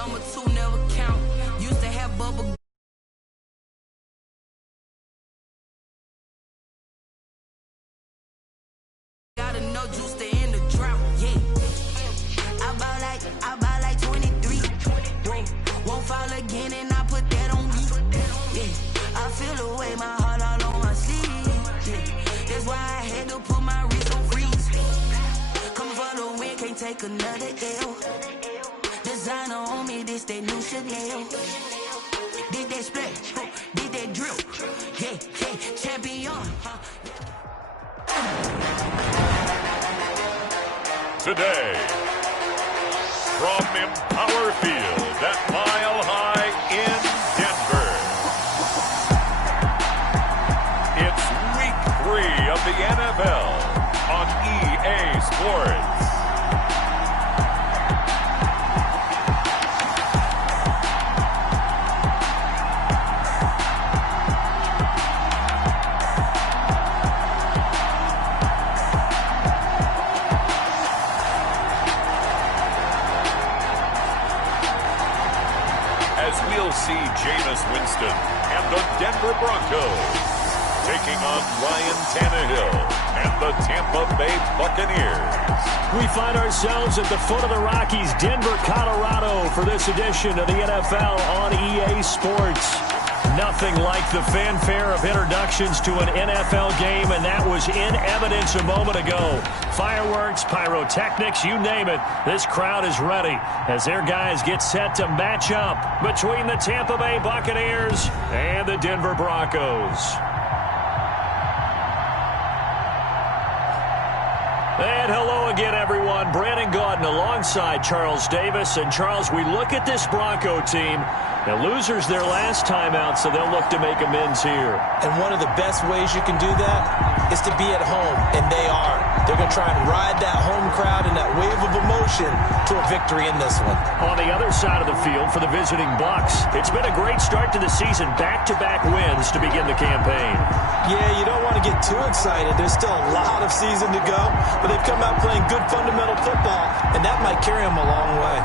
number two never count. Used to have bubble. Got enough juice to end the drought, yeah. I buy like 23. Won't fall again and I put that on me. Yeah, I feel the way, my heart all on my sleeve. Yeah, that's why I had to put my wrist on freeze. Coming for the win, can't take another L. Designer on me, this that new Chanel. Did that splash, did that drill. Yeah, champion. Today, from Empower Field at Mile High in Denver, it's Week 3 of the NFL on EA Sports. See Jameis Winston and the Denver Broncos taking on Ryan Tannehill and the Tampa Bay Buccaneers. We find ourselves at the foot of the Rockies, Denver, Colorado, for this edition of the NFL on EA Sports. Nothing like the fanfare of introductions to an NFL game, and that was in evidence a moment ago. Fireworks, pyrotechnics, you name it. This crowd is ready as their guys get set to match up between the Tampa Bay Buccaneers and the Denver Broncos. And hello again, everyone. Brandon Gaudin alongside Charles Davis. And, Charles, we look at this Bronco team. The losers their last time out, so they'll look to make amends here. And one of the best ways you can do that is to be at home, and they are. They're going to try and ride that home crowd and that wave of emotion to a victory in this one. On the other side of the field for the visiting Bucs, it's been a great start to the season. Back-to-back wins to begin the campaign. Yeah, you don't want to get too excited. There's still a lot of season to go, but they've come out playing good fundamental football, and that might carry them a long way.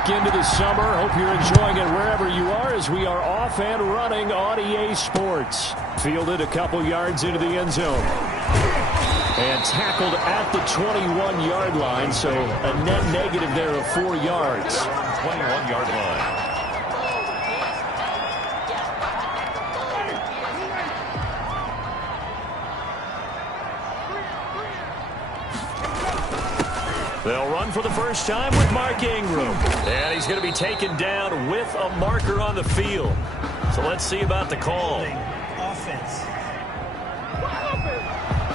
week into the summer. Hope you're enjoying it wherever you are as we are off and running on EA Sports. Fielded a couple yards into the end zone. And tackled at the 21-yard line, so a net negative there of 4 yards. 21-yard line. They'll run for the first time with Mark Ingram. And he's going to be taken down with a marker on the field. So let's see about the call. Offense.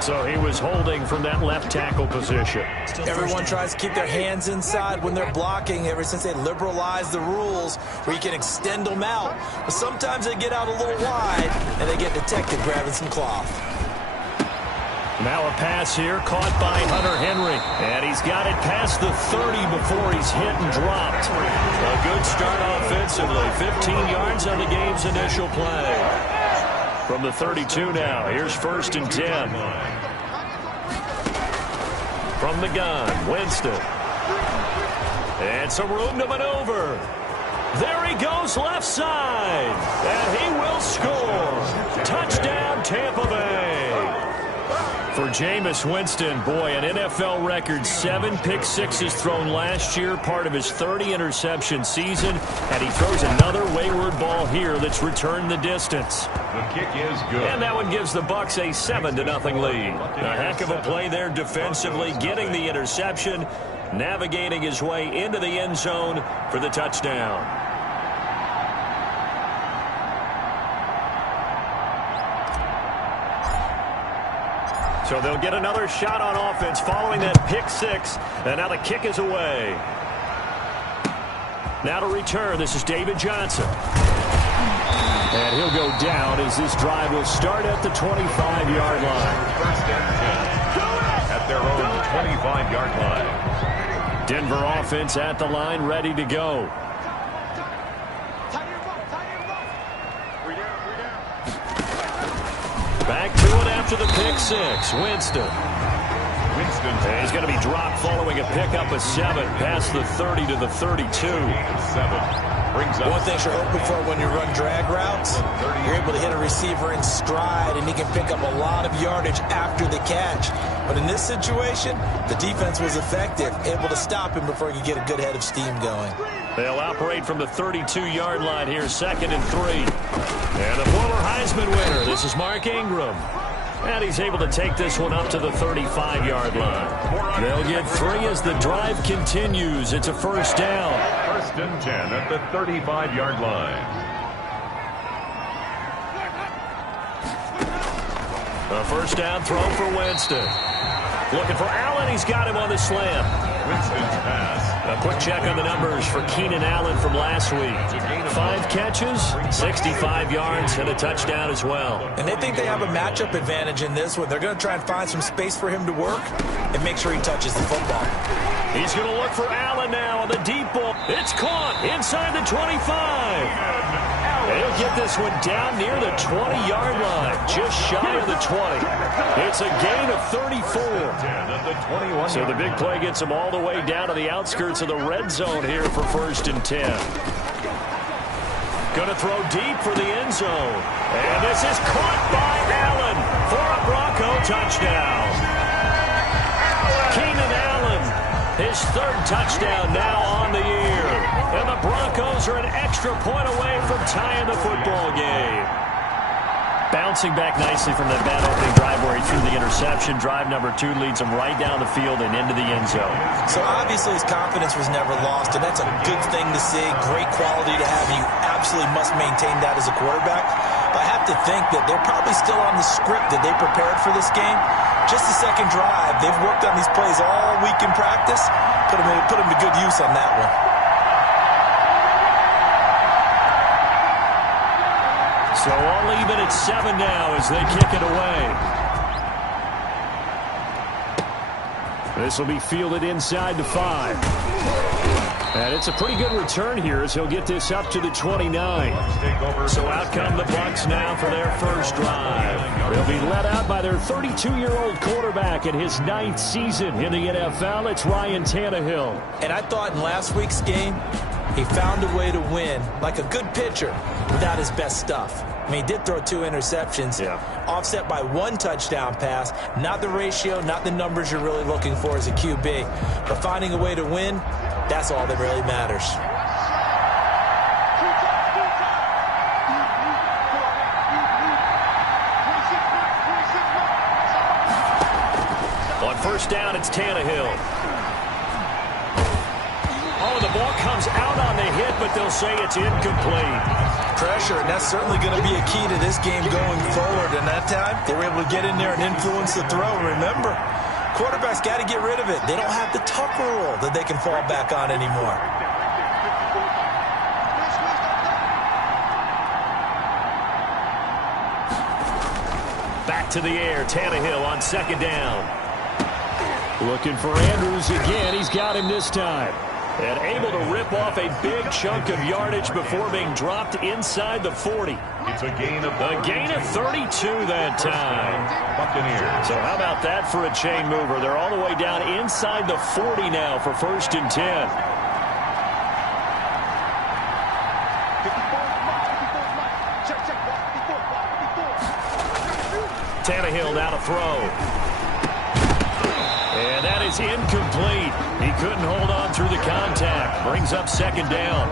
So he was holding from that left tackle position. Everyone tries to keep their hands inside when they're blocking ever since they liberalized the rules where you can extend them out. But sometimes they get out a little wide and they get detected grabbing some cloth. Now a pass here caught by Hunter Henry. And he's got it past the 30 before he's hit and dropped. A good start offensively. 15 yards on the game's initial play. From the 32 now, here's 1st and 10. From the gun, Winston. And some room to maneuver. There he goes left side. And he will score. Touchdown, Tampa Bay. For Jameis Winston, boy, an NFL record 7 pick-sixes thrown last year, part of his 30-interception season, and he throws another wayward ball here that's returned the distance. The kick is good. And that one gives the Bucs a 7-0 lead. A heck of a play there defensively, getting the interception, navigating his way into the end zone for the touchdown. So they'll get another shot on offense following that pick-six. And now the kick is away. Now to return, this is David Johnson. And he'll go down as this drive will start at the 25-yard line. 1st and 10 at their own 25-yard line. Denver offense at the line, ready to go. Back to it after the pick-six. Winston. And he's going to be dropped following a pickup of 7 past the 30 to the 32. 7 brings up. One thing you're hoping for when you run drag routes, you're able to hit a receiver in stride, and he can pick up a lot of yardage after the catch. But in this situation, the defense was effective, able to stop him before he could get a good head of steam going. They'll operate from the 32-yard line here, 2nd and 3. And the former Heisman winner, this is Mark Ingram. And he's able to take this one up to the 35-yard line. They'll get 3 as the drive continues. It's a 1st down. 1st and 10 at the 35-yard line. A 1st down throw for Winston. Looking for Allen. He's got him on the slant. Winston's pass. A quick check on the numbers for Keenan Allen from last week. 5 catches, 65 yards, and a touchdown as well. And they think they have a matchup advantage in this one. They're going to try and find some space for him to work and make sure he touches the football. He's going to look for Allen now on the deep ball. It's caught inside the 25. He'll get this one down near the 20-yard line, just shy of the 20. It's a gain of 34. So the big play gets him all the way down to the outskirts of the red zone here for 1st and 10. Going to throw deep for the end zone. And this is caught by Allen for a Bronco touchdown. Keenan Allen, his 3rd touchdown now on the year. And the Broncos are an extra point away from tying the football game. Bouncing back nicely from that bad opening drive where he threw the interception. Drive number 2 leads him right down the field and into the end zone. So obviously his confidence was never lost, and that's a good thing to see. Great quality to have. You absolutely must maintain that as a quarterback. But I have to think that they're probably still on the script that they prepared for this game. Just the 2nd drive. They've worked on these plays all week in practice. Put them to good use on that one. So all even at 7 now as they kick it away. This will be fielded inside the 5. And it's a pretty good return here as he'll get this up to the 29. So out come the Bucs now for their 1st drive. They'll be led out by their 32-year-old quarterback in his 9th season in the NFL. It's Ryan Tannehill. And I thought in last week's game, He found a way to win, like a good pitcher, without his best stuff. I mean, he did throw 2 interceptions, offset by 1 touchdown pass. Not the ratio, not the numbers you're really looking for as a QB. But finding a way to win, that's all that really matters. On first down, it's Tannehill. Oh, the ball comes out on the hit, but they'll say it's incomplete. Pressure, and that's certainly going to be a key to this game going forward. And that time, they were able to get in there and influence the throw. Remember, quarterbacks got to get rid of it. They don't have the Tucker rule that they can fall back on anymore. Back to the air, Tannehill on second down. Looking for Andrews again. He's got him this time. And able to rip off a big chunk of yardage before being dropped inside the 40. It's a gain of 32 that time. Buccaneers. So how about that for a chain mover? They're all the way down inside the 40 now for 1st and 10. Tannehill now to throw. And that is incomplete. He couldn't hold on through the contact. Brings up second down.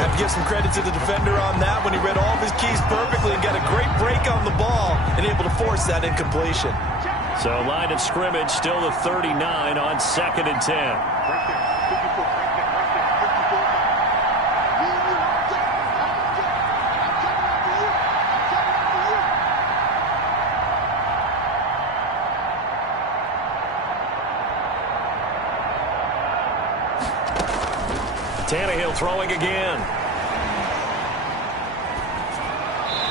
Have to give some credit to the defender on that when he read all of his keys perfectly and got a great break on the ball and able to force that incompletion. So line of scrimmage still the 39 on 2nd and 10. Tannehill throwing again.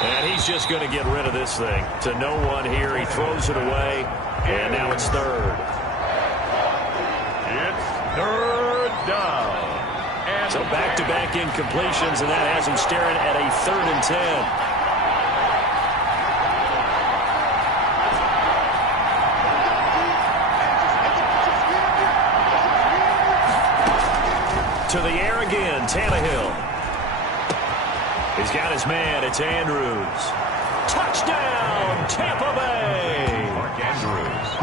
And he's just going to get rid of this thing. To no one here. He throws it away. And now it's 3rd. It's 3rd down. And so back-to-back incompletions, and that has him staring at a 3rd and 10. To the air again, Tannehill. He's got his man, it's Andrews. Touchdown, Tampa Bay!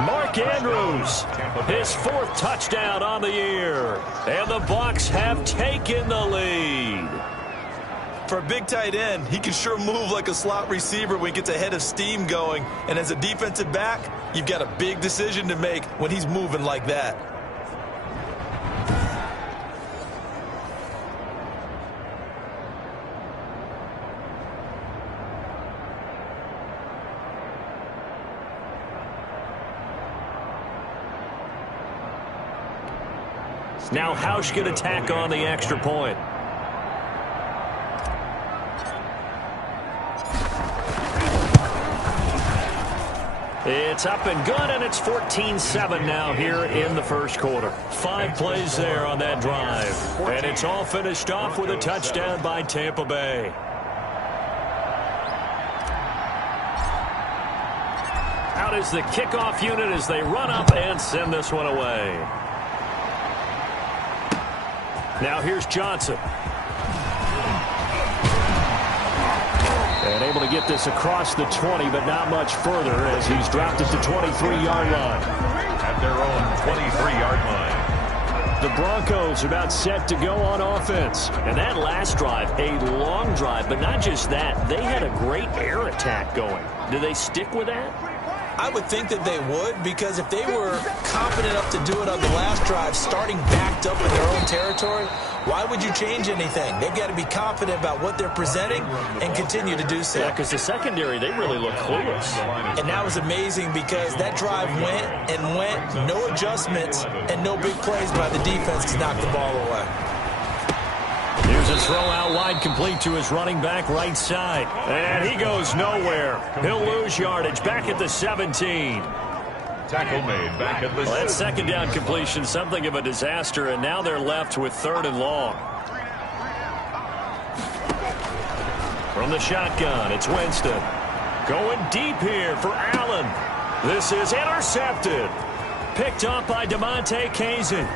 Mark Andrews, his 4th touchdown on the year. And the Bucs have taken the lead. For a big tight end, he can sure move like a slot receiver when he gets a head of steam going. And as a defensive back, you've got a big decision to make when he's moving like that. Now Hausch can attack on the extra point. It's up and good, and it's 14-7 now here in the first quarter. 5 plays there on that drive. And it's all finished off with a touchdown by Tampa Bay. Out is the kickoff unit as they run up and send this one away. Now here's Johnson. And able to get this across the 20, but not much further as he's dropped it to 23-yard line. At their own 23-yard line. The Broncos are about set to go on offense. And that last drive, a long drive, but not just that. They had a great air attack going. Do they stick with that? I would think that they would, because if they were confident enough to do it on the last drive, starting backed up in their own territory, why would you change anything? They've got to be confident about what they're presenting and continue to do so. Yeah, because the secondary, they really look clueless. And that was amazing because that drive went and went, no adjustments and no big plays by the defense to knock the ball away. Here's a throw out wide, complete to his running back right side. And he goes nowhere. He'll lose yardage back at the 17. Tackle made back at the Well, that second down completion, something of a disaster, and now they're left with 3rd and long. From the shotgun, it's Winston. Going deep here for Allen. This is intercepted. picked off by DeMonte Kazin.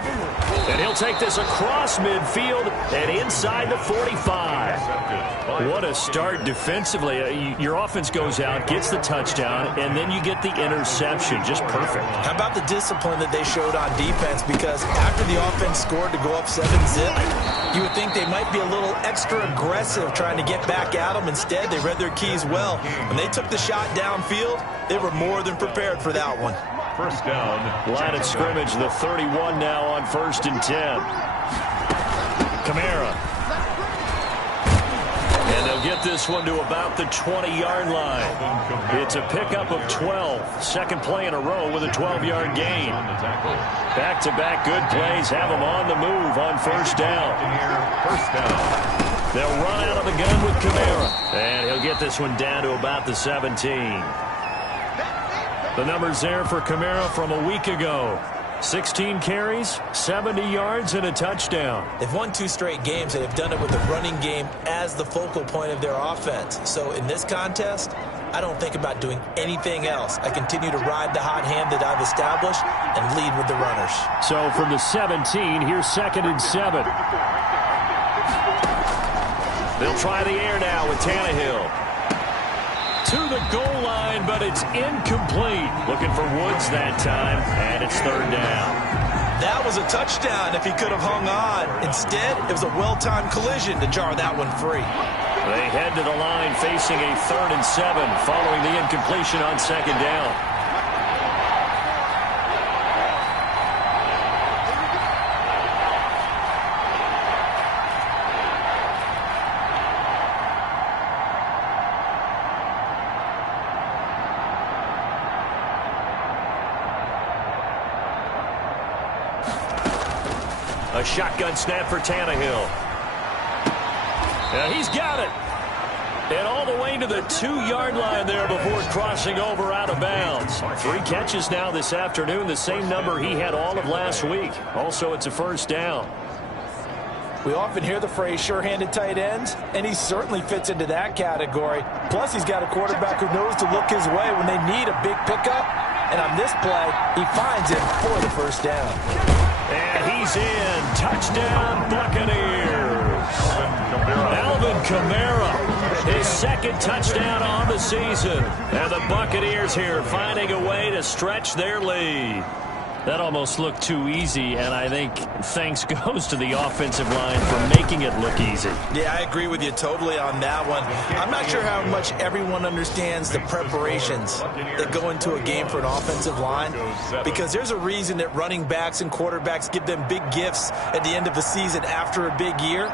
And he'll take this across midfield and inside the 45. What a start defensively. Your offense goes out, gets the touchdown, and then you get the interception. Just perfect. How about the discipline that they showed on defense? Because after the offense scored to go up 7-zip, you would think they might be a little extra aggressive trying to get back at them. Instead, they read their keys well. When they took the shot downfield, they were more than prepared for that one. First down. Line of scrimmage, the 31 now on 1st and 10. Kamara. And they'll get this one to about the 20-yard line. It's a pickup of 12. Second play in a row with a 12-yard gain. Back-to-back good plays have them on the move on first down. First down. They'll run out of the gun with Kamara. And he'll get this one down to about the 17. The numbers there for Kamara from a week ago. 16 carries, 70 yards, and a touchdown. They've won 2 straight games, and they've done it with the running game as the focal point of their offense. So in this contest, I don't think about doing anything else. I continue to ride the hot hand that I've established and lead with the runners. So from the 17, here's 2nd and 7. They'll try the air now with Tannehill. To the goal line, but it's incomplete. Looking for Woods that time, and it's 3rd down. That was a touchdown if he could have hung on. Instead, it was a well-timed collision to jar that one free. They head to the line facing a 3rd and 7 following the incompletion on 2nd down. A shotgun snap for Tannehill. And he's got it. And all the way to the 2-yard line there before crossing over out of bounds. 3 catches now this afternoon, the same number he had all of last week. Also, it's a first down. We often hear the phrase sure-handed tight ends, and he certainly fits into that category. Plus, he's got a quarterback who knows to look his way when they need a big pickup. And on this play, he finds it for the first down. And he's in. Touchdown, Buccaneers. Alvin Kamara, his 2nd touchdown on the season. And the Buccaneers here finding a way to stretch their lead. That almost looked too easy, and I think thanks goes to the offensive line for making it look easy. Yeah, I agree with you totally on that one. I'm not sure how much everyone understands the preparations that go into a game for an offensive line, because there's a reason that running backs and quarterbacks give them big gifts at the end of the season after a big year.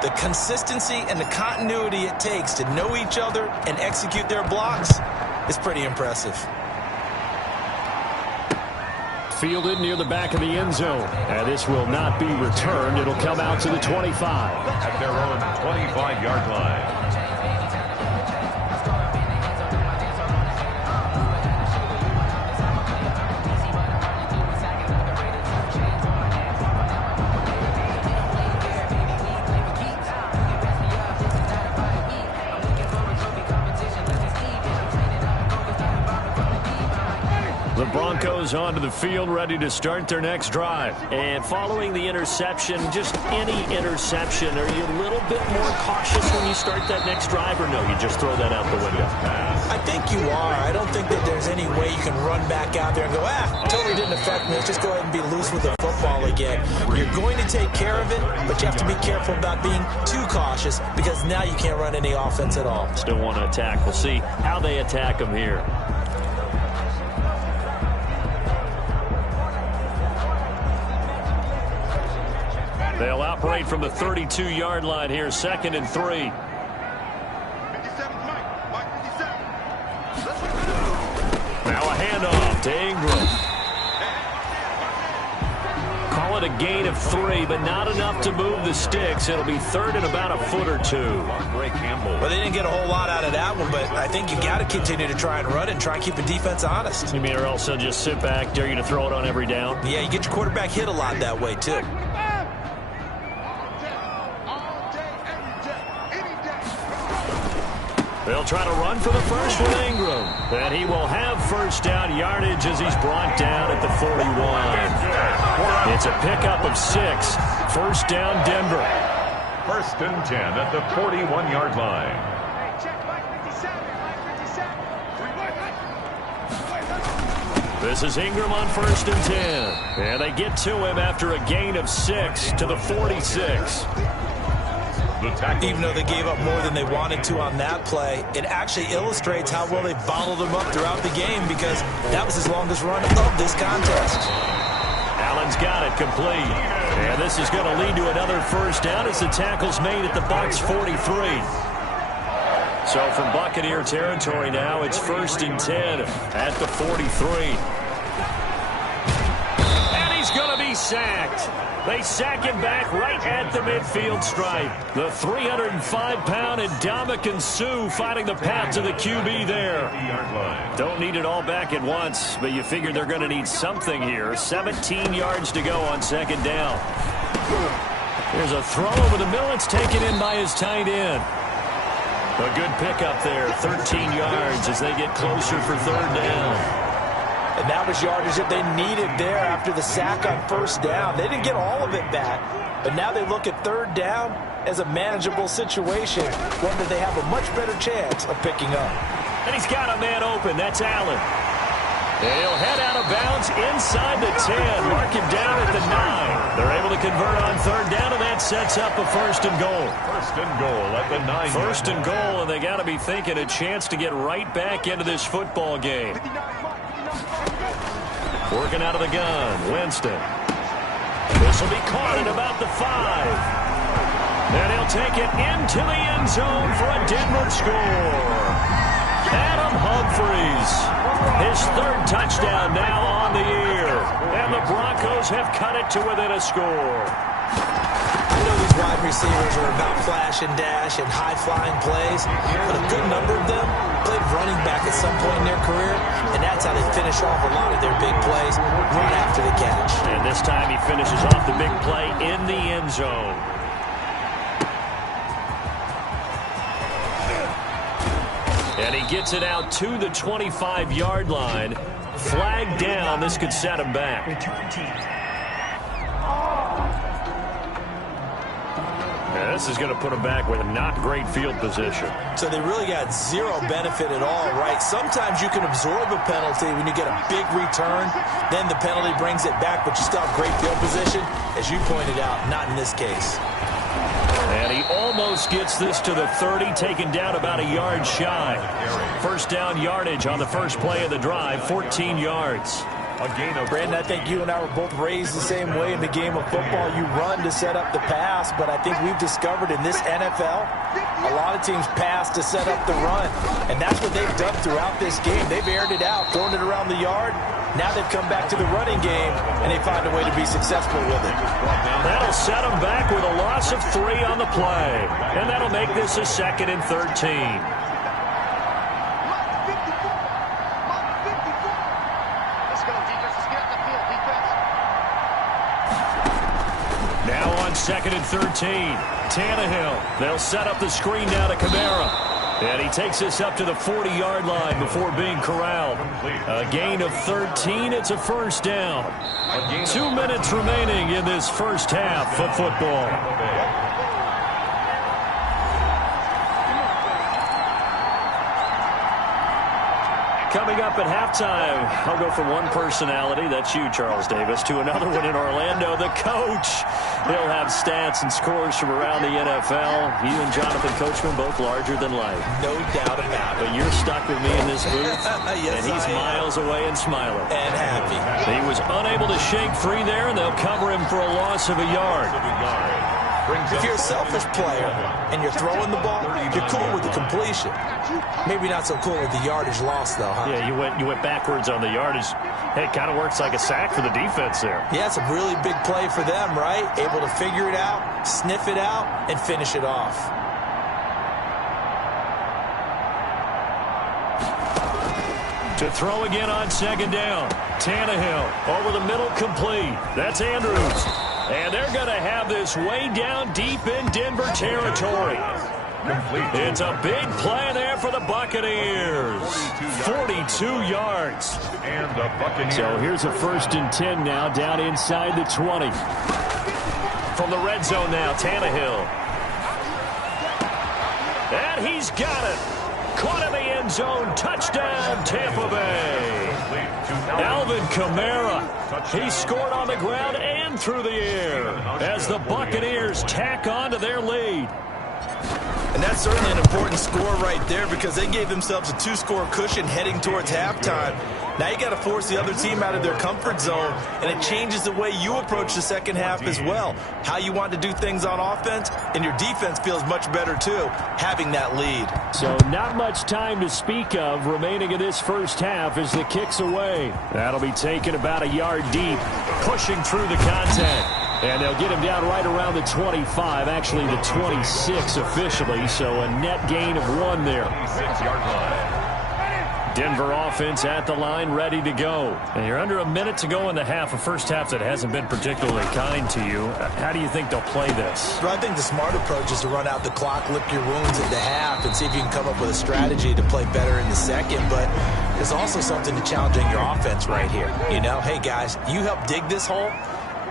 The consistency and the continuity it takes to know each other and execute their blocks is pretty impressive. Fielded near the back of the end zone. And this will not be returned. It'll come out to the 25. At their own 25-yard line. The Broncos onto the field, ready to start their next drive. And following the interception, just any interception, are you a little bit more cautious when you start that next drive, or no, you just throw that out the window? I think you are. I don't think that there's any way you can run back out there and go, totally didn't affect me. Let's just go ahead and be loose with the football again. You're going to take care of it, but you have to be careful about being too cautious, because now you can't run any offense at all. Still want to attack. We'll see how they attack them here. They'll operate from the 32-yard line here, 2nd and 3. Now a handoff to Ingram. Call it a gain of 3, but not enough to move the sticks. It'll be 3rd and about a foot or 2. Well, they didn't get a whole lot out of that one, but I think you got to continue to try and run it and try and keep the defense honest. You mean, or else they'll just sit back, dare you to throw it on every down? Yeah, you get your quarterback hit a lot that way, too. They'll try to run for the first with Ingram. And he will have first down yardage as he's brought down at the 41. It's a pickup of 6. First down, Denver. 1st and 10 at the 41-yard line. This is Ingram on 1st and 10. And they get to him after a gain of 6 to the 46. Even though they gave up more than they wanted to on that play, it actually illustrates how well they bottled him up throughout the game because that was his longest run of this contest. Allen's got it complete. And this is going to lead to another first down as the tackle's made at the Bucs 43. So from Buccaneer territory now, it's 1st and 10 at the 43. And he's going to be sacked. They sack him back right at the midfield stripe. The 305-pound Ndamukong Suh fighting the path to the QB there. Don't need it all back at once, but you figure they're going to need something here. 17 yards to go on 2nd down. Here's a throw over the middle. It's taken in by his tight end. A good pickup there, 13 yards as they get closer for 3rd down. And that was yardage that they needed there after the sack on 1st down. They didn't get all of it back, but now they look at 3rd down as a manageable situation, one that they have a much better chance of picking up. And he's got a man open. That's Allen. He'll head out of bounds inside the 10. Mark him down at the 9. They're able to convert on 3rd down, and that sets up a 1st and goal. 1st and goal at the 9. 1st and goal, and they got to be thinking a chance to get right back into this football game. Working out of the gun, Winston. This will be caught at about the 5. And he'll take it into the end zone for a Denver score. Adam Humphries, his 3rd touchdown now on the year. And the Broncos have cut it to within a score. You know these wide receivers are about flash and dash and high-flying plays, but a good number of them played running back at some point in their career, and that's how they finish off a lot of their big plays, run after the catch. And this time he finishes off the big play in the end zone. And he gets it out to the 25-yard line. Flag down. This could set him back. Yeah, this is going to put him back with a not great field position. So they really got zero benefit at all, right? Sometimes you can absorb a penalty when you get a big return. Then the penalty brings it back, but you still have great field position. As you pointed out, not in this case. And he almost gets this to the 30, taken down about a yard shy. 1st down yardage on the first play of the drive, 14 yards. Brandon, I think you and I were both raised the same way in the game of football. You run to set up the pass, but I think we've discovered in this NFL, a lot of teams pass to set up the run. And that's what they've done throughout this game. They've aired it out, thrown it around the yard. Now they've come back to the running game, and they find a way to be successful with it. That'll set them back with a loss of 3 on the play. And that'll make this a 2nd and 13. Now on 2nd and 13. Tannehill. They'll set up the screen now to Kamara. And he takes this up to the 40-yard line before being corralled. A gain of 13. It's a 1st down. 2 minutes remaining in this first half of football. Coming up at halftime, I'll go from one personality, that's you, Charles Davis, to another one in Orlando, the coach. He'll have stats and scores from around the NFL. You and Jonathan Coachman, both larger than life. No doubt about it. But you're stuck with me in this booth, Yes, and he's miles away and smiling. And happy. He was unable to shake free there, and they'll cover him for a loss of a yard. If you're a selfish player and you're throwing the ball, you're cool with the completion. Maybe not so cool with the yardage loss, though, huh? Yeah, you went backwards on the yardage. Hey, it kind of works like a sack for the defense there. Yeah, it's a really big play for them, right? Able to figure it out, sniff it out, and finish it off. To throw again on 2nd down. Tannehill over the middle, complete. That's Andrews. And they're going to have this way down deep in Denver territory. It's a big play there for the Buccaneers. 42 yards. And the Buccaneers. So here's a 1st and 10 now, down inside the 20. From the red zone now, Tannehill. And he's got it. Caught in the end zone. Touchdown, Tampa Bay. Alvin Kamara. He scored on the ground and through the air as the Buccaneers tack on to their lead. And that's certainly an important score right there because they gave themselves a 2-score cushion heading towards halftime. Now you got to force the other team out of their comfort zone, and it changes the way you approach the second half as well. How you want to do things on offense, and your defense feels much better too, having that lead. So not much time to speak of remaining in this first half as the kick's away. That'll be taken about a yard deep, pushing through the contact. And they'll get him down right around the 25, actually the 26 officially, so a net gain of 1 there. 6-yard line. Denver offense at the line, ready to go. And you're under a minute to go in the half, a first half that hasn't been particularly kind to you. How do you think they'll play this? Well, I think the smart approach is to run out the clock, lick your wounds at the half, and see if you can come up with a strategy to play better in the second. But there's also something to challenging your offense right here. You know, hey, guys, you help dig this hole.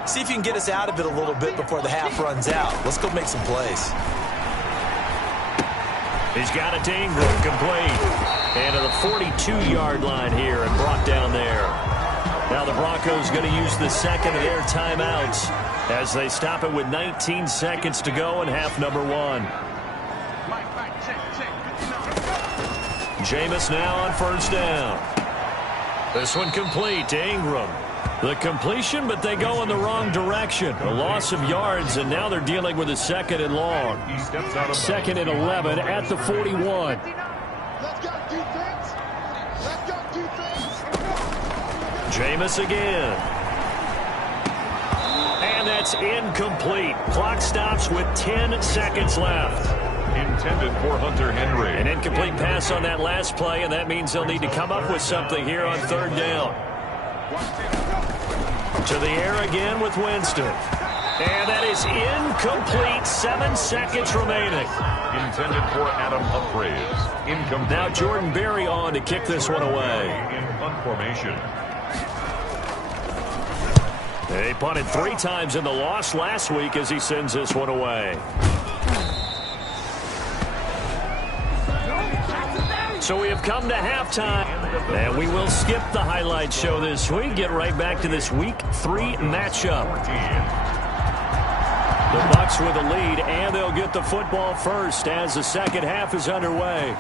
See if you can get us out of it a little bit before the half runs out. Let's go make some plays. He's got it to Ingram, complete. And to the 42-yard line here and brought down there. Now the Broncos going to use the second of their timeouts as they stop it with 19 seconds to go in half number 1. Jameis now on 1st down. This one complete to Ingram. The completion, but they go in the wrong direction. A loss of yards, and now they're dealing with a 2nd and long. 2nd and 11 at the 41. Let's go, defense. Let's go, defense. Jameis again. And that's incomplete. Clock stops with 10 seconds left. Intended for Hunter Henry. An incomplete pass on that last play, and that means they'll need to come up with something here on 3rd down. To the air again with Winston. And that is incomplete. 7 seconds remaining. Intended for Adam Humphries. Incomplete. Now Jordan Berry on to kick this one away. In punt formation. They punted 3 times in the loss last week as he sends this one away. So we have come to halftime, and we will skip the highlight show this week. Get right back to this Week 3 matchup. The Bucs with a lead, and they'll get the football first as the second half is underway.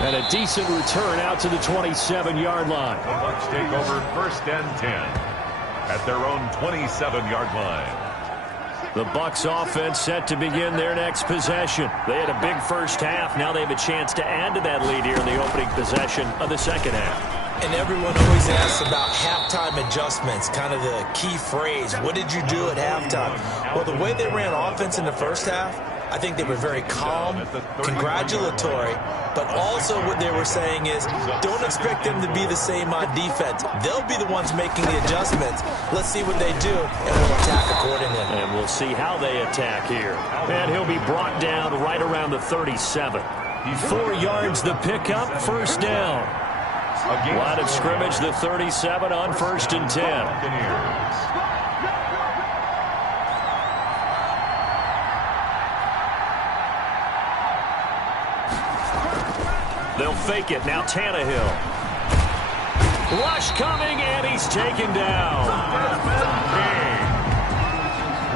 And a decent return out to the 27-yard line. The Bucs take over 1st and 10 at their own 27-yard line. The Bucs offense set to begin their next possession. They had a big first half. Now they have a chance to add to that lead here in the opening possession of the second half. And everyone always asks about halftime adjustments, kind of the key phrase. What did you do at halftime? Well, the way they ran offense in the first half, I think they were very calm, congratulatory, but also what they were saying is don't expect them to be the same on defense. They'll be the ones making the adjustments. Let's see what they do, and we'll attack accordingly. And we'll see how they attack here. And he'll be brought down right around the 37. 4 yards the pickup, 1st down. Line of scrimmage, the 37 on 1st and 10. They'll fake it. Now Tannehill. Rush coming, and he's taken down.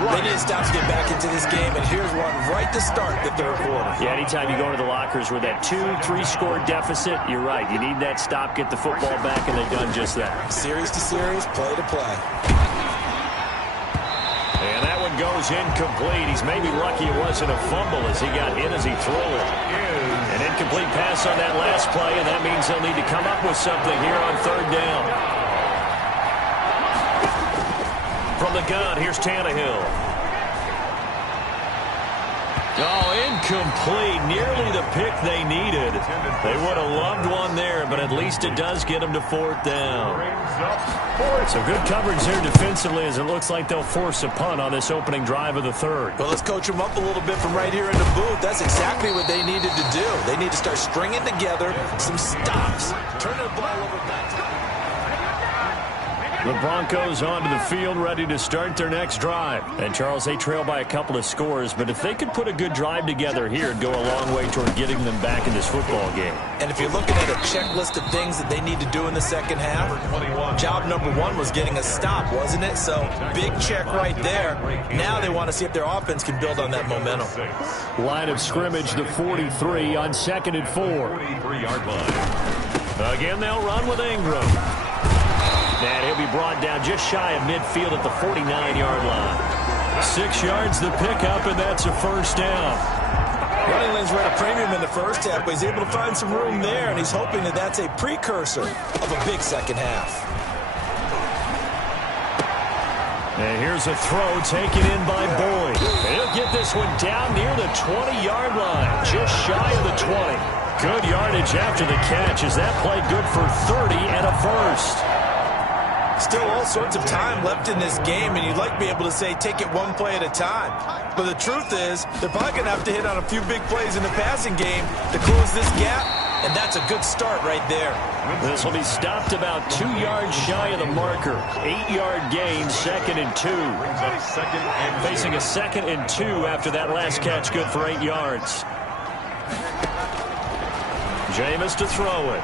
They need to stop to get back into this game, and here's one right to start the 3rd quarter. Yeah, anytime you go into the lockers with that 2-3 score deficit, you're right. You need that stop, get the football back, and they've done just that. Series to series, play to play. And that one goes incomplete. He's maybe lucky it wasn't a fumble as he got hit as he threw it. An incomplete pass on that last play, and that means they'll need to come up with something here on 3rd down. From the gun, here's Tannehill. Oh, incomplete. Nearly the pick they needed. They would have loved one there. but at least it does get them to 4th down. So good coverage there defensively as it looks like they'll force a punt on this opening drive of the 3rd. Well, let's coach them up a little bit from right here in the booth. That's exactly what they needed to do. They need to start stringing together some stops. Turn the ball over back to the Broncos onto the field, ready to start their next drive. And, Charles, they trail by a couple of scores, but if they could put a good drive together here, it'd go a long way toward getting them back in this football game. And if you're looking at a checklist of things that they need to do in the second half, job number 1 was getting a stop, wasn't it? So, big check right there. Now they want to see if their offense can build on that momentum. Line of scrimmage, the 43 on 2nd and 4. 43-yard line. Again, they'll run with Ingram. And he'll be brought down just shy of midfield at the 49-yard line. 6 yards the pickup, and that's a first down. Running lanes were at a premium in the first half, but he's able to find some room there, and he's hoping that that's a precursor of a big second half. And here's a throw taken in by Boyd. And he'll get this one down near the 20-yard line, just shy of the 20. Good yardage after the catch as that played good for 30 and a first. Still all sorts of time left in this game, and you'd like to be able to say take it one play at a time. But the truth is, they're probably going to have to hit on a few big plays in the passing game to close this gap, and that's a good start right there. This will be stopped about 2 yards shy of the marker. 8-yard gain, 2nd and 2. Facing a 2nd and 2 after that last catch, good for 8 yards. Jameis to throw it.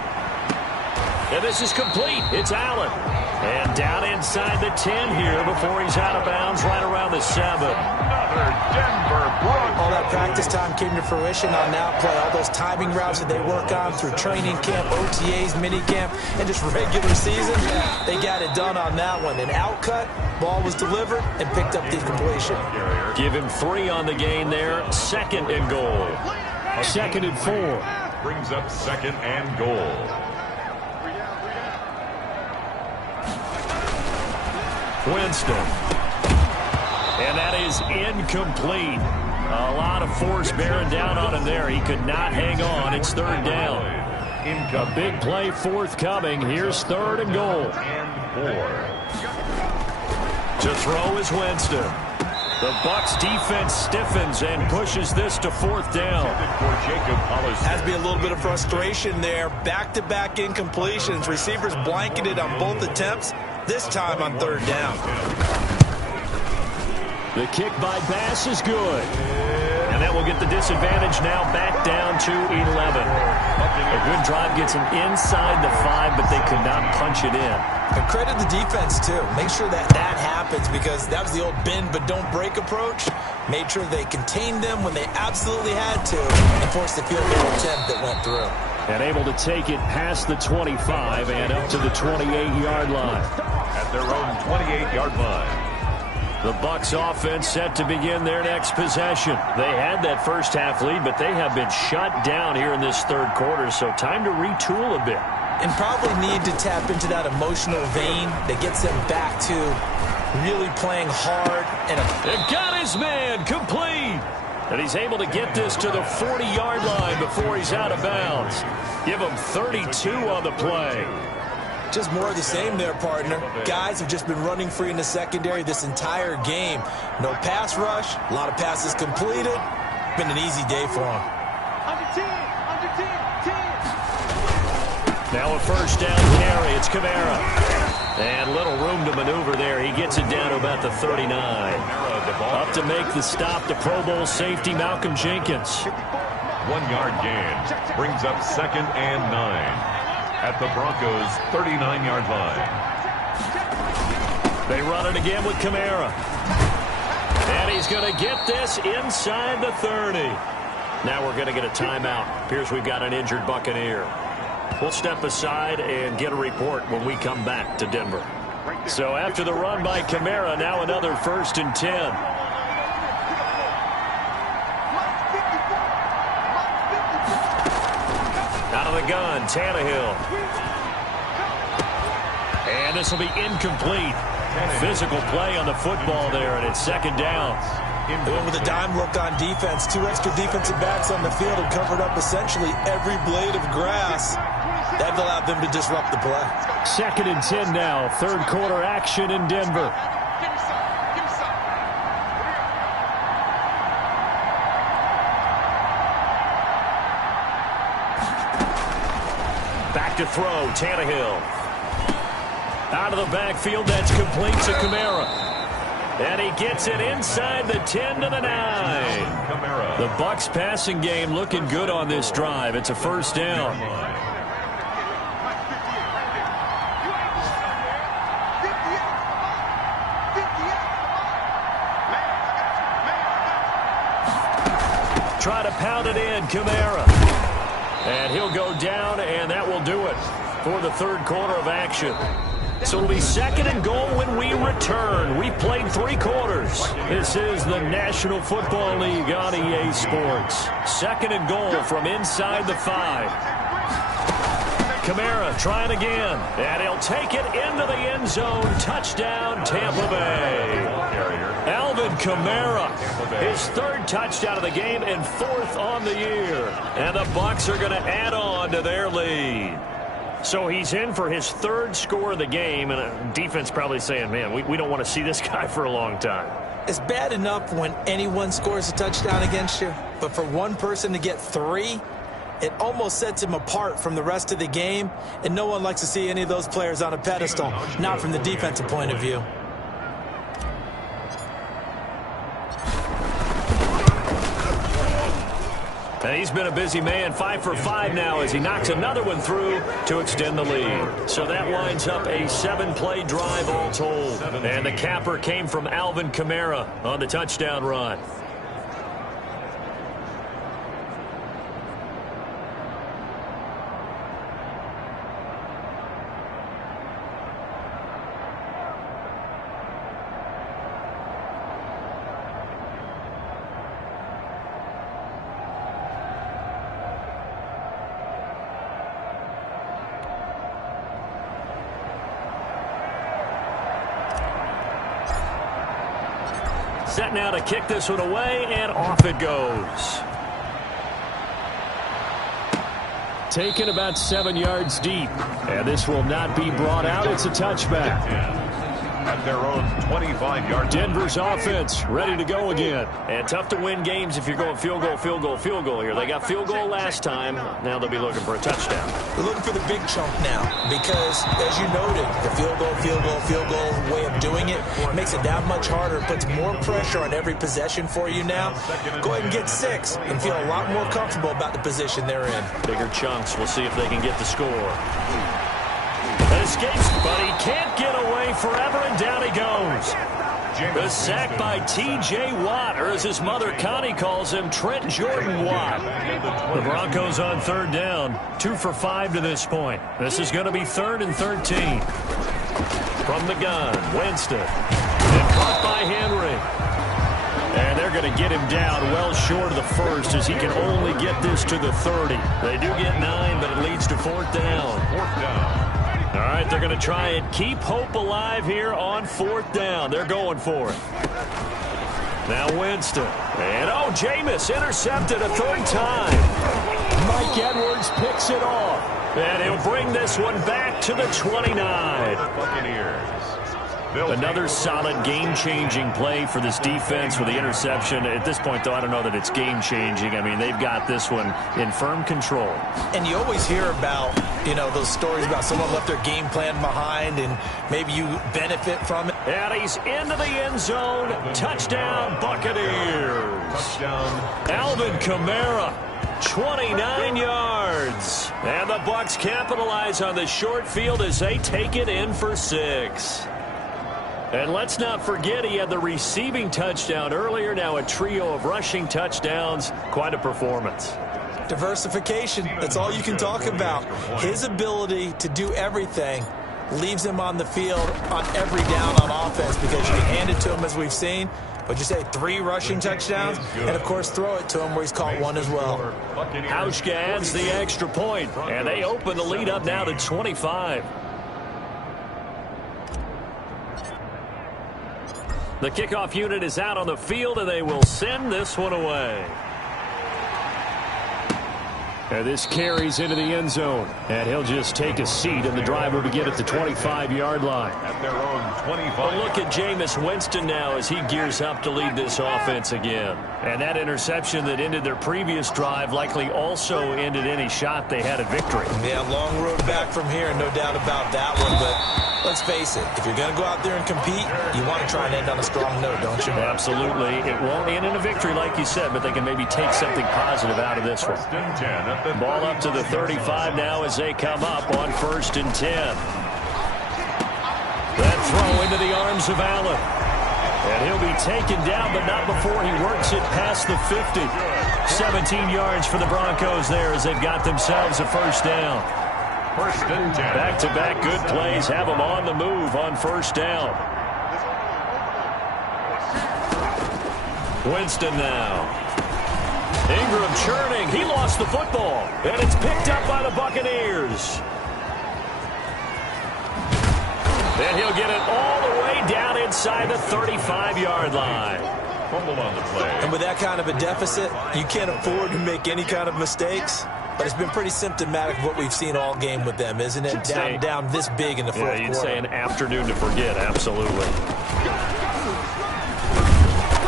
And this is complete. It's Allen. And down inside the 10 here before he's out of bounds right around the 7. Another Denver Broncos. All that practice time came to fruition on that play. All those timing routes that they work on through training camp, OTAs, minicamp, and just regular season, they got it done on that one. An out cut, ball was delivered, and picked up the completion. Give him 3 on the gain there. 2nd and goal. 2nd and 4. Brings up 2nd and goal. Winston. And that is incomplete. A lot of force bearing down on him there. He could not hang on. It's 3rd down. A big play forthcoming. Here's 3rd and goal. To throw is Winston. The Bucs defense stiffens and pushes this to 4th down. Has to be a little bit of frustration there. Back-to-back incompletions. Receivers blanketed on both attempts. This time on 3rd down. The kick by Bass is good. And that will get the disadvantage now back down to 11. A good drive gets them inside the 5, but they could not punch it in. And credit the defense, too. Make sure that that happens because that was the old bend but don't break approach. Made sure they contained them when they absolutely had to and forced the field goal attempt that went through. And able to take it past the 25 and up to the 28-yard line. At their own 28-yard line. The Bucs offense set to begin their next possession. They had that first half lead, but they have been shut down here in this 3rd quarter, so time to retool a bit. And probably need to tap into that emotional vein that gets them back to really playing hard. And got his man complete. And he's able to get this to the 40-yard line before he's out of bounds. Give him 32 on the play. Just more of the same there, partner. Guys have just been running free in the secondary this entire game. No pass rush, a lot of passes completed. Been an easy day for them. Under 10, under 10, 10. Now a first down carry. It's Kamara. And little room to maneuver there. He gets it down to about the 39. Up to make the stop, the Pro Bowl safety, Malcolm Jenkins. 1-yard gain. Brings up 2nd and 9. At the Broncos' 39-yard line. They run it again with Kamara. And he's going to get this inside the 30. Now we're going to get a timeout. Appears we've got an injured Buccaneer. We'll step aside and get a report when we come back to Denver. So after the run by Kamara, now another 1st and 10. Out of the gun, Tannehill. And this will be incomplete. Physical play on the football there, and it's 2nd down. They went with a dime look on defense. 2 extra defensive backs on the field and covered up essentially every blade of grass. That they'll have them to disrupt the play. 2nd and 10 now. Third quarter action in Denver. Back to throw, Tannehill. Out of the backfield, that's complete to Kamara. And he gets it inside the 10 to the 9. The Bucs passing game looking good on this drive. It's a first down. Try to pound it in, Kamara. And he'll go down, and that will do it for the third quarter of action. So it'll be 2nd and goal when we return. We've played 3 quarters. This is the National Football League on EA Sports. 2nd and goal from inside the 5. Kamara trying again, and he'll take it into the end zone. Touchdown, Tampa Bay. Alvin Kamara, his 3rd touchdown of the game and 4th on the year. And the Bucs are going to add on to their lead. So he's in for his 3rd score of the game, and defense probably saying, man, we don't want to see this guy for a long time. It's bad enough when anyone scores a touchdown against you, but for one person to get 3, it almost sets him apart from the rest of the game, and no one likes to see any of those players on a pedestal, not from the defensive point of view. And he's been a busy man, 5 for 5 now as he knocks another one through to extend the lead. So that winds up a 7-play drive all told. And the capper came from Alvin Kamara on the touchdown run. Set now to kick this one away, and off it goes. Taken about 7 yards deep. And this will not be brought out. It's a touchback. At their own 25-yard. Denver's offense ready to go again. And tough to win games if you're going field goal, field goal, field goal here. They got field goal last time. Now they'll be looking for a touchdown. They're looking for the big chunk now because, as you noted, the field goal way of doing it makes it that much harder. It puts more pressure on every possession for you now. Go ahead and get 6 and feel a lot more comfortable about the position they're in. Bigger chunks. We'll see if they can get the score. Escapes, but he can't get away forever, and down he goes. The sack by T.J. Watt, or as his mother Connie calls him, Trent Jordan Watt. The Broncos on 3rd down, 2 for 5 to this point. This is going to be 3rd and 13. From the gun, Winston. And caught by Henry. And they're going to get him down well short of the 1st as he can only get this to the 30. They do get 9, but it leads to 4th down. 4th down. All right, they're going to try and keep hope alive here on 4th down. They're going for it. Now Winston. And, Jameis intercepted a 3rd time. Mike Edwards picks it off. And he'll bring this one back to the 29. Buccaneers. Another solid game-changing play for this defense with the interception. At this point, though, I don't know that it's game-changing. I mean, they've got this one in firm control. And you always hear about, those stories about someone left their game plan behind and maybe you benefit from it. And he's into the end zone. Touchdown, Buccaneers. Touchdown. Alvin Kamara. 29 yards. And the Bucs capitalize on the short field as they take it in for 6. And let's not forget he had the receiving touchdown earlier. Now a trio of rushing touchdowns. Quite a performance. Diversification. That's all you can talk about. His ability to do everything leaves him on the field on every down on offense because you can hand it to him as we've seen. What'd you say, 3 rushing touchdowns? And, of course, throw it to him where he's caught 1 as well. Hauschka adds the extra point, and they open the lead up now to 25. The kickoff unit is out on the field, and they will send this one away. And this carries into the end zone. And he'll just take a seat, and the drive will begin at the 25-yard line. At their own 25. But look at Jameis Winston now as he gears up to lead this offense again. And that interception that ended their previous drive likely also ended any shot they had at victory. Yeah, long road back from here, no doubt about that one. But let's face it, if you're going to go out there and compete, you want to try and end on a strong note, don't you? Absolutely. It won't end in a victory like you said, but they can maybe take something positive out of this one. Ball up to the 35 now as they come up on 1st and 10. That throw into the arms of Allen. And he'll be taken down, but not before he works it past the 50. 17 yards for the Broncos there as they've got themselves a 1st down. 1st and 10. Back-to-back good plays have them on the move on 1st down. Winston now. Ingram churning. He lost the football. And it's picked up by the Buccaneers. And he'll get it all the way down inside the 35-yard line. Fumble on the play. And with that kind of a deficit, you can't afford to make any kind of mistakes. But it's been pretty symptomatic of what we've seen all game with them, isn't it? Down this big in the fourth quarter. You'd say an afternoon to forget, absolutely.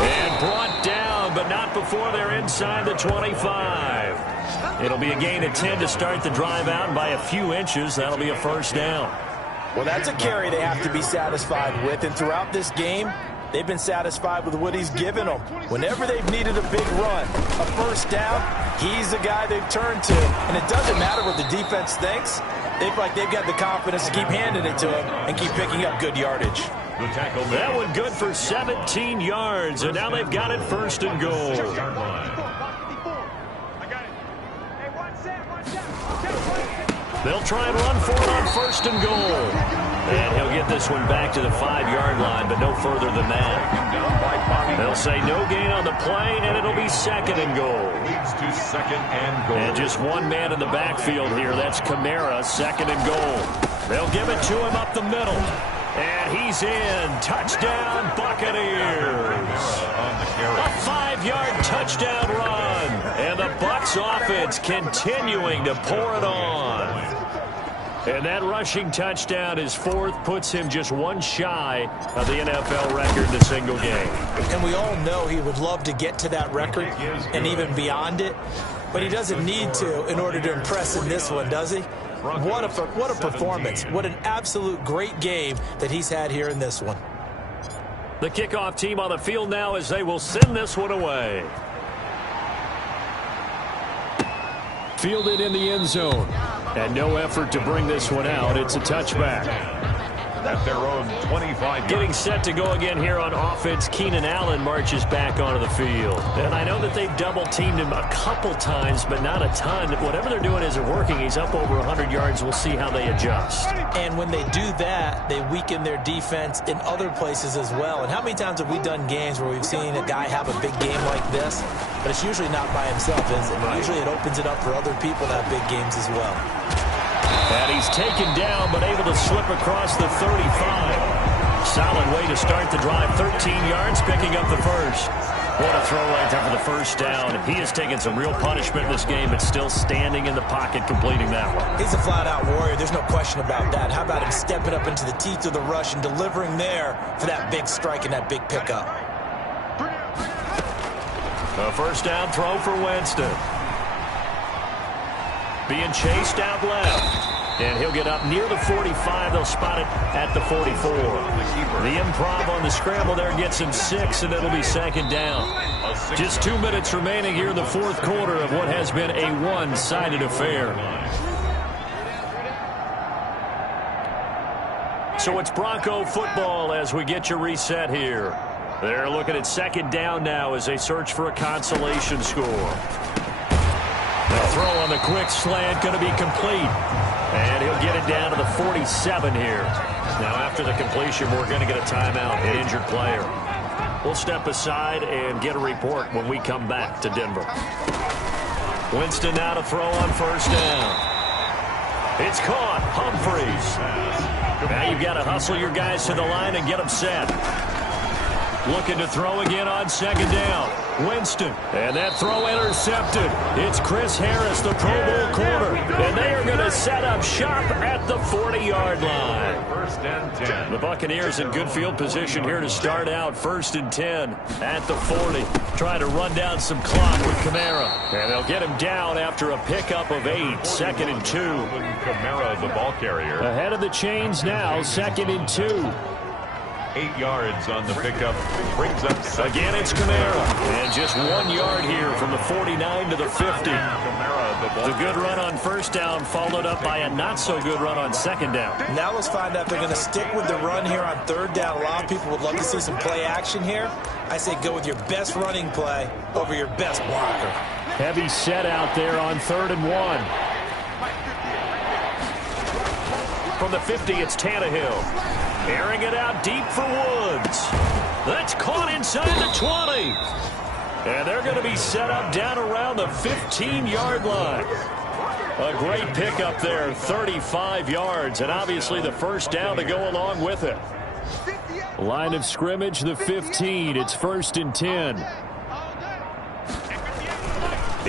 And brought down, but not before they're inside the 25. It'll be a gain of 10 to start the drive out by a few inches. That'll be a 1st down. Well, that's a carry they have to be satisfied with. And throughout this game, they've been satisfied with what he's given them. Whenever they've needed a big run, a 1st down, he's the guy they've turned to. And it doesn't matter what the defense thinks. They feel like they've got the confidence to keep handing it to him and keep picking up good yardage. That one good for 17 yards, and now they've got it 1st and goal. They'll try and run for it on 1st and goal. And he'll get this one back to the 5-yard line, but no further than that. They'll say no gain on the play, and it'll be 2nd and goal. Leads to 2nd and goal. And just one man in the backfield here. That's Kamara, 2nd and goal. They'll give it to him up the middle. And he's in. Touchdown, Buccaneers. A 5-yard touchdown run. And the Bucs offense continuing to pour it on. And that rushing touchdown, his 4th, puts him just one shy of the NFL record in a single game. And we all know he would love to get to that record and even beyond it. But he doesn't need to in order to impress in this one, does he? What a performance. What an absolute great game that he's had here in this one. The kickoff team on the field now as they will send this one away. Fielded in the end zone. And no effort to bring this one out. It's a touchback. At their own 25. Getting set to go again here on offense. Keenan Allen marches back onto the field. And I know that they've double-teamed him a couple times, but not a ton. Whatever they're doing isn't working. He's up over 100 yards. We'll see how they adjust. And when they do that, they weaken their defense in other places as well. And how many times have we done games where we've seen a guy have a big game like this? But it's usually not by himself, is it? Usually it opens it up for other people to have big games as well. And he's taken down, but able to slip across the 35. Solid way to start the drive. 13 yards, picking up the 1st. What a throw right there for the 1st down. He has taken some real punishment in this game, but still standing in the pocket, completing that one. He's a flat-out warrior. There's no question about that. How about him stepping up into the teeth of the rush and delivering there for that big strike and that big pickup? A 1st down throw for Winston. Being chased out left. And he'll get up near the 45. They'll spot it at the 44. The improv on the scramble there gets him 6, and it'll be 2nd down. Just 2 minutes remaining here in the 4th quarter of what has been a one-sided affair. So it's Bronco football as we get your reset here. They're looking at 2nd down now as they search for a consolation score. The throw on the quick slant going to be complete. And he'll get it down to the 47 here. Now after the completion, we're going to get a timeout, an injured player. We'll step aside and get a report when we come back to Denver. Winston now to throw on 1st down. It's caught. Humphreys. Now you've got to hustle your guys to the line and get them set. Looking to throw again on second down. Winston. And that throw intercepted. It's Chris Harris, the Pro Bowl corner. And they are going to set up shop at the 40-yard line. First and 10. The Buccaneers in good field position here to start out. First and 10 at the 40. Trying to run down some clock with Kamara. And they'll get him down after a pickup of 8. Second and 2. Kamara, the ball carrier. Ahead of the chains now. Second and 2. 8 yards on the pickup. Brings up second. Again, it's Kamara. And just 1 yard here from the 49 to the 50. The good run on first down followed up by a not-so-good run on second down. Now let's find out if they're going to stick with the run here on third down. A lot of people would love to see some play action here. I say go with your best running play over your best blocker. Heavy set out there on 3rd and 1. From the 50, it's Tannehill. Airing it out deep for Woods. That's caught inside the 20. And they're going to be set up down around the 15-yard line. A great pickup there, 35 yards, and obviously the first down to go along with it. Line of scrimmage, the 15. It's 1st and 10.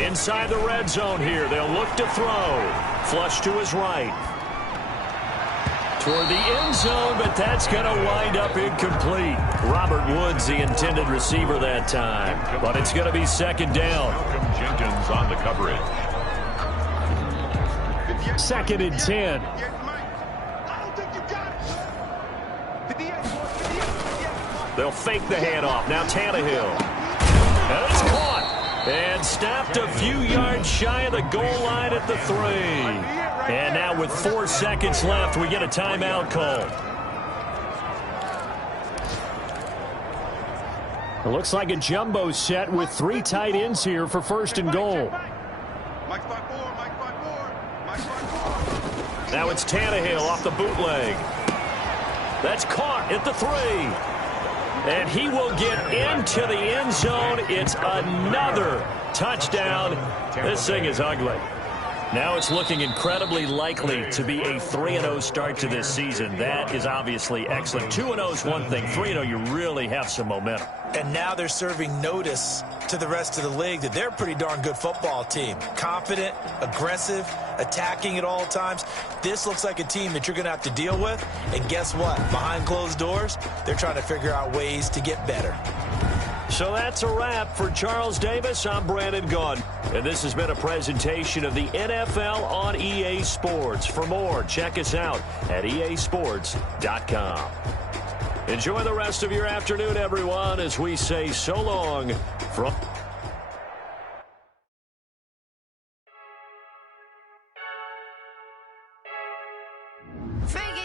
Inside the red zone here. They'll look to throw. Flush to his right. Toward the end zone, but that's going to wind up incomplete. Robert Woods, the intended receiver that time. But it's going to be second down. Malcolm Jenkins on the coverage. 2nd and 10. They'll fake the handoff. Now Tannehill. And it's caught. And stopped a few yards shy of the goal line at the 3. And now with 4 seconds left, we get a timeout call. It looks like a jumbo set with 3 tight ends here for 1st and goal. Now it's Tannehill off the bootleg. That's caught at the 3. And he will get into the end zone. It's another touchdown. This thing is ugly. Now it's looking incredibly likely to be a 3-0 start to this season. That is obviously excellent. 2-0 is one thing. 3-0, you really have some momentum. And now they're serving notice to the rest of the league that they're a pretty darn good football team. Confident, aggressive, attacking at all times. This looks like a team that you're going to have to deal with. And guess what? Behind closed doors, they're trying to figure out ways to get better. So that's a wrap for Charles Davis. I'm Brandon Gaudin. And this has been a presentation of the NFL on EA Sports. For more, check us out at easports.com. Enjoy the rest of your afternoon, everyone, as we say so long from... Figure